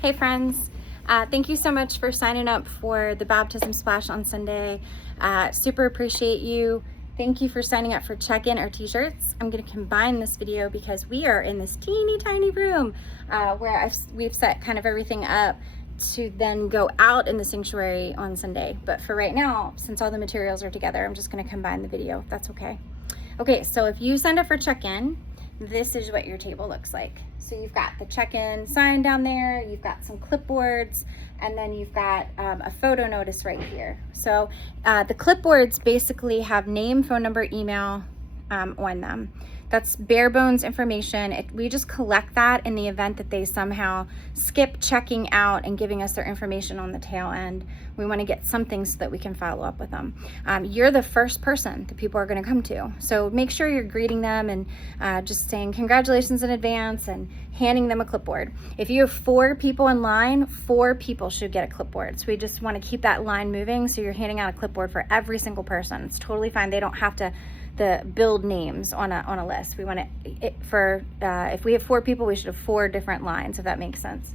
Hey friends, thank you so much for signing up for the Baptism Splash on Sunday. Super appreciate you. Thank you for signing up for check-in or t-shirts. I'm going to combine this video because we are in this teeny tiny room where we've set kind of everything up to then go out in the sanctuary on Sunday. But for right now, since all the materials are together, I'm just going to combine the video, if that's okay. Okay, so if you signed up for check-in, this is what your table looks like. So you've got the check-in sign down there, you've got some clipboards, and then you've got a photo notice right here. So the clipboards basically have name, phone number, email on them. That's bare bones information. We just collect that in the event that they somehow skip checking out and giving us their information on the tail end. We want to get something so that we can follow up with them. You're the first person that people are going to come to. So make sure you're greeting them and just saying congratulations in advance and handing them a clipboard. If you have 4 people in line, 4 people should get a clipboard. So we just want to keep that line moving. So you're handing out a clipboard for every single person. It's totally fine. They don't have to build names on a list. We want if we have 4 people, we should have 4 different lines, if that makes sense.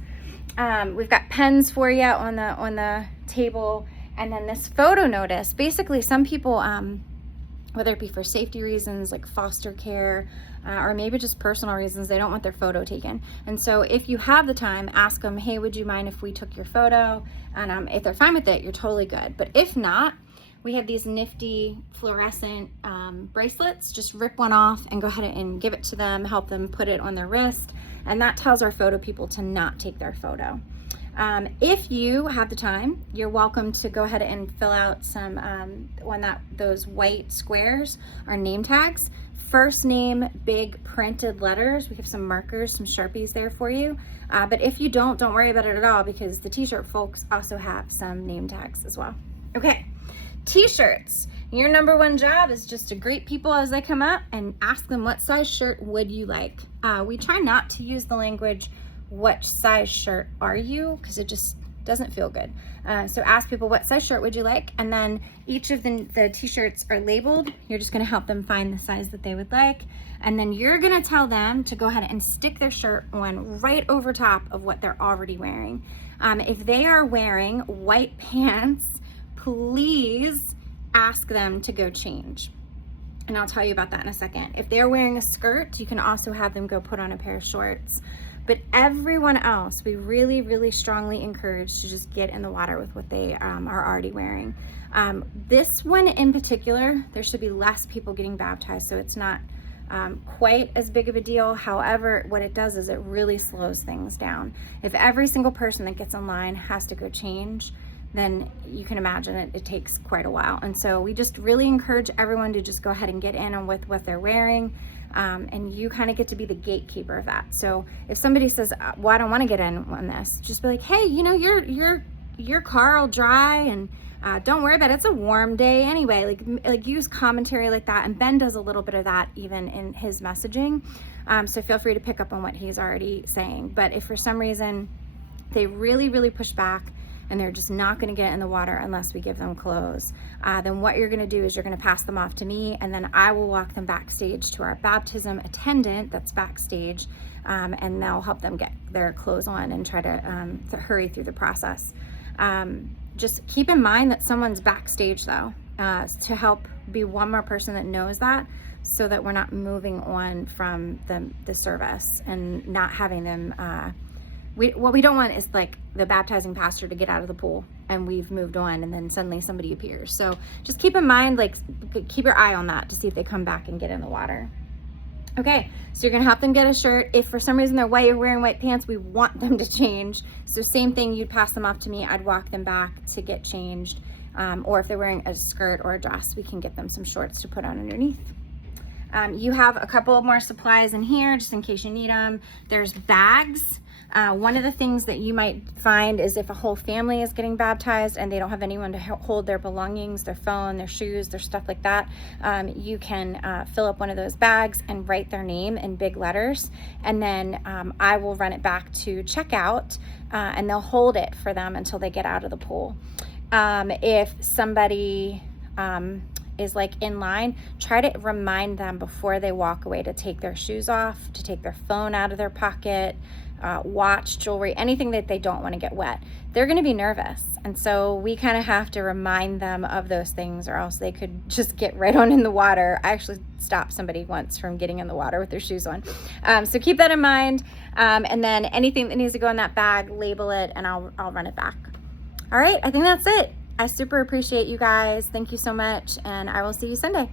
We've got pens for you on the table, and then this photo notice. Basically, some people, whether it be for safety reasons like foster care, or maybe just personal reasons, they don't want their photo taken. And so if you have the time, ask them, hey, would you mind if we took your photo? And if they're fine with it, you're totally good. But if not, we have these nifty fluorescent bracelets. Just rip one off and go ahead and give it to them, help them put it on their wrist. And that tells our photo people to not take their photo. If you have the time, you're welcome to go ahead and fill out some, those white squares are name tags. First name, big printed letters. We have some markers, some Sharpies there for you. But if you don't worry about it at all, because the t-shirt folks also have some name tags as well. Okay. T-shirts. Your number one job is just to greet people as they come up and ask them, what size shirt would you like? We try not to use the language, what size shirt are you? Because it just doesn't feel good. So ask people, what size shirt would you like? And then each of the t-shirts are labeled. You're just going to help them find the size that they would like. And then you're going to tell them to go ahead and stick their shirt on right over top of what they're already wearing. If they are wearing white pants, please ask them to go change. And I'll tell you about that in a second. If they're wearing a skirt, you can also have them go put on a pair of shorts. But everyone else, we really, really strongly encourage to just get in the water with what they are already wearing. This one in particular, there should be less people getting baptized, so it's not quite as big of a deal. However, what it does is it really slows things down. If every single person that gets in line has to go change, then you can imagine it takes quite a while. And so we just really encourage everyone to just go ahead and get in on with what they're wearing. And you kind of get to be the gatekeeper of that. So if somebody says, well, I don't want to get in on this, just be like, hey, your car will dry, and don't worry about it. It's a warm day anyway. Like use commentary like that. And Ben does a little bit of that even in his messaging. So feel free to pick up on what he's already saying. But if for some reason they really, really push back, and they're just not going to get in the water unless we give them clothes, then what you're going to do is you're going to pass them off to me, and then I will walk them backstage to our baptism attendant that's backstage, and they'll help them get their clothes on and try to hurry through the process. Just keep in mind that someone's backstage though, to help be one more person that knows that, so that we're not moving on from the service and not having them what we don't want is like the baptizing pastor to get out of the pool and we've moved on and then suddenly somebody appears. So just keep in mind, like, keep your eye on that to see if they come back and get in the water. Okay, so you're gonna help them get a shirt. If for some reason they're wearing white pants, we want them to change. So same thing, you'd pass them off to me, I'd walk them back to get changed. Or if they're wearing a skirt or a dress, we can get them some shorts to put on underneath. You have a couple more supplies in here just in case you need them. There's bags. One of the things that you might find is if a whole family is getting baptized and they don't have anyone to hold their belongings, their phone, their shoes, their stuff like that, you can fill up one of those bags and write their name in big letters, and then I will run it back to checkout, and they'll hold it for them until they get out of the pool. If somebody is like in line, try to remind them before they walk away to take their shoes off, to take their phone out of their pocket, watch, jewelry, anything that they don't want to get wet. They're going to be nervous. And so we kind of have to remind them of those things, or else they could just get right on in the water. I actually stopped somebody once from getting in the water with their shoes on. So keep that in mind. And then anything that needs to go in that bag, label it, and I'll run it back. All right, I think that's it. I super appreciate you guys. Thank you so much, and I will see you Sunday.